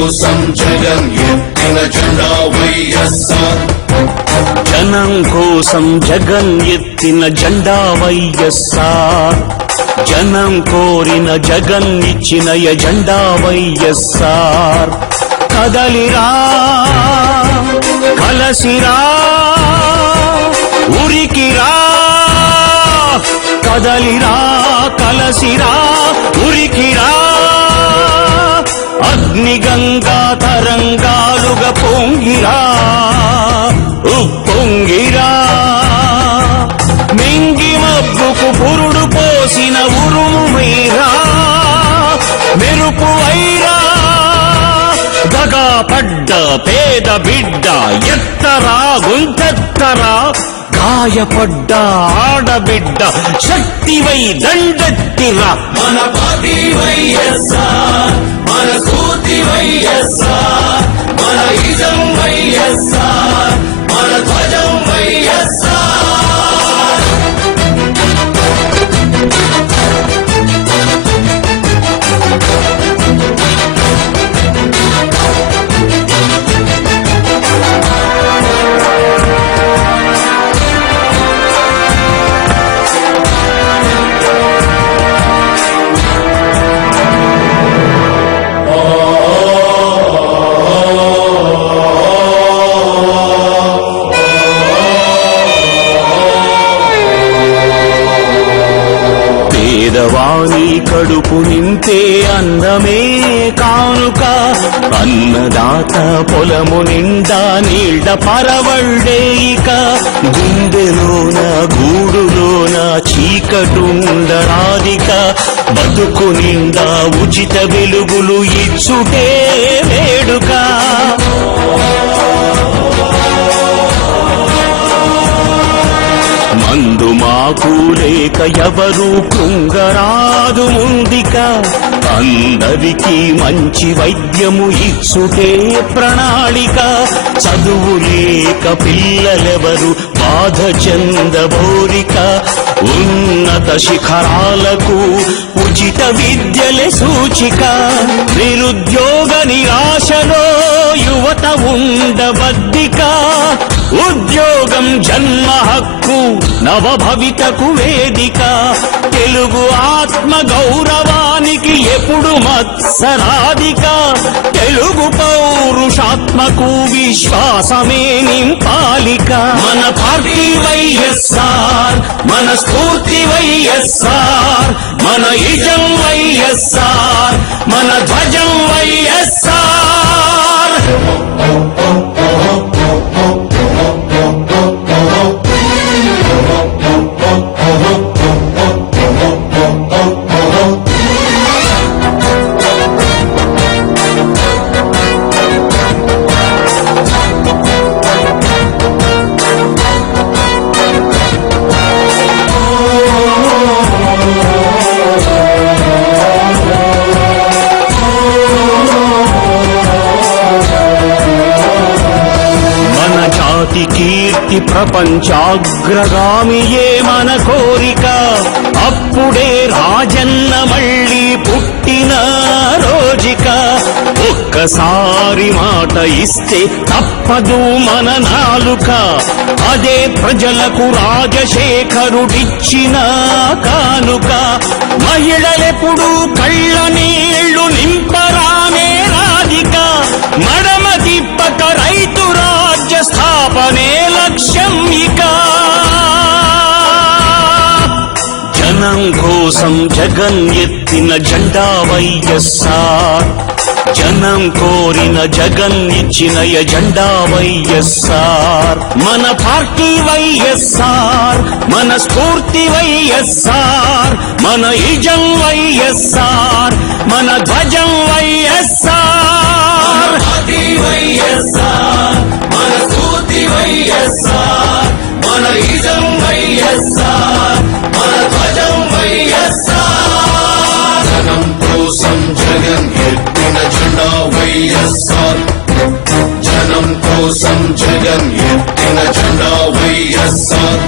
కోసం జగన్ ఎత్తిన జెండా వైఎస్ఆర్. జనం కోసం జగన్ ఎత్తిన జెండా వైఎస్ఆర్. జనం కోరిన జగన్ ఇచ్చిన ఎజెండా వైఎస్ఆర్. కదలిరా కలసిరా ఉరికిరా, కదలిరా కలసిరా ఉరికిరా, అగ్నిగంగా తరంగాలుగా పొంగిరా ఉప్పొంగిరా. మింగి మబ్బుకు పురుడు పోసిన ఉరుము మీరా, మెరుపు వైరా, దగా పడ్డ పేద బిడ్డ ఎత్తరా గుంతెత్తరా, గాయపడ్డ ఆడబిడ్డ శక్తివై దండెత్తిరా. మన పార్టీ వైఎస్ఆర్, మన స్ఫూర్తి వైఎస్ఆర్, మన ఇజం వైఎస్ఆర్, మన ధ్వజం వైఎస్ఆర్. పేదవాణి కడుపు నింపే అన్నమే కానుక, అన్నదాత పొలము నిండా నీళ్ల పరవళ్ళే ఇక. గుండెలోన గూడులోన చీకటుండరాదిక, బతుకు నిండా ఉచిత వెలుగులు ఇచ్చుటే వేడుక. మందు మాకు లేక ఎవరు కృంగరాదు ముందిక, అందరికీ మంచి వైద్యము ఇచ్చుటే ప్రణాళిక. చదువు లేక పిల్లలెవరు బాధ చెందబోరిక, ఉన్నత శిఖరాలకు ఉచిత విద్యలే సూచిక. నిరుద్యోగ నిరాశలో యువత ఉండబద్దిక, ఉద్యోగం జన్మ హక్కు నవభవితకు వేదిక. తెలుగు ఆత్మ గౌరవానికి ఎప్పుడు మత్సరాధిక, తెలుగు పౌరుషాత్మకు విశ్వాసమే నింపాలిక. మన పార్టీ వైఎస్ఆర్, మన స్ఫూర్తి వైఎస్ఆర్, మన ఇజం వైఎస్ఆర్, మన ధ్వజం వైఎస్ఆర్. కీర్తి ప్రపంచాగ్రగామియే మన కోరిక, అప్పుడే రాజన్న మళ్ళీ పుట్టిన రోజుక. ఒక్కసారి మాట ఇస్తే తప్పదు మన నాలుక, అదే ప్రజలకు రాజశేఖరుడిచ్చిన కానుక. మహిళలెప్పుడు కళ్ళ నీళ్లు నింపరానే రాధిక, మడమ తిప్పక రైతు రాజ్య స్థాపనే లక్ష్యం ఇక. జనం కోసం జగన్ ఎత్తిన జెండా వైఎస్ఆర్. జనం కోరిన జగన్ ఇచ్చిన ఎజెండా వైఎస్ఆర్. మన పార్టీ వైఎస్ఆర్, మన స్ఫూర్తి వైఎస్ఆర్, మన ఇజం వైఎస్ఆర్, మన ధ్వజం వైఎస్ఆర్. వైఎస్ఆర్, మన స్ఫూర్తి వైఎస్ఆర్, మన ఇజం వైఎస్ఆర్, మన ధ్వజం వైఎస్ఆర్. జనం కోసం జగన్ ఎత్తిన జెండా వైఎస్ఆర్. జనం కోసం జగన్ ఎత్తిన జెండా వైఎస్ఆర్.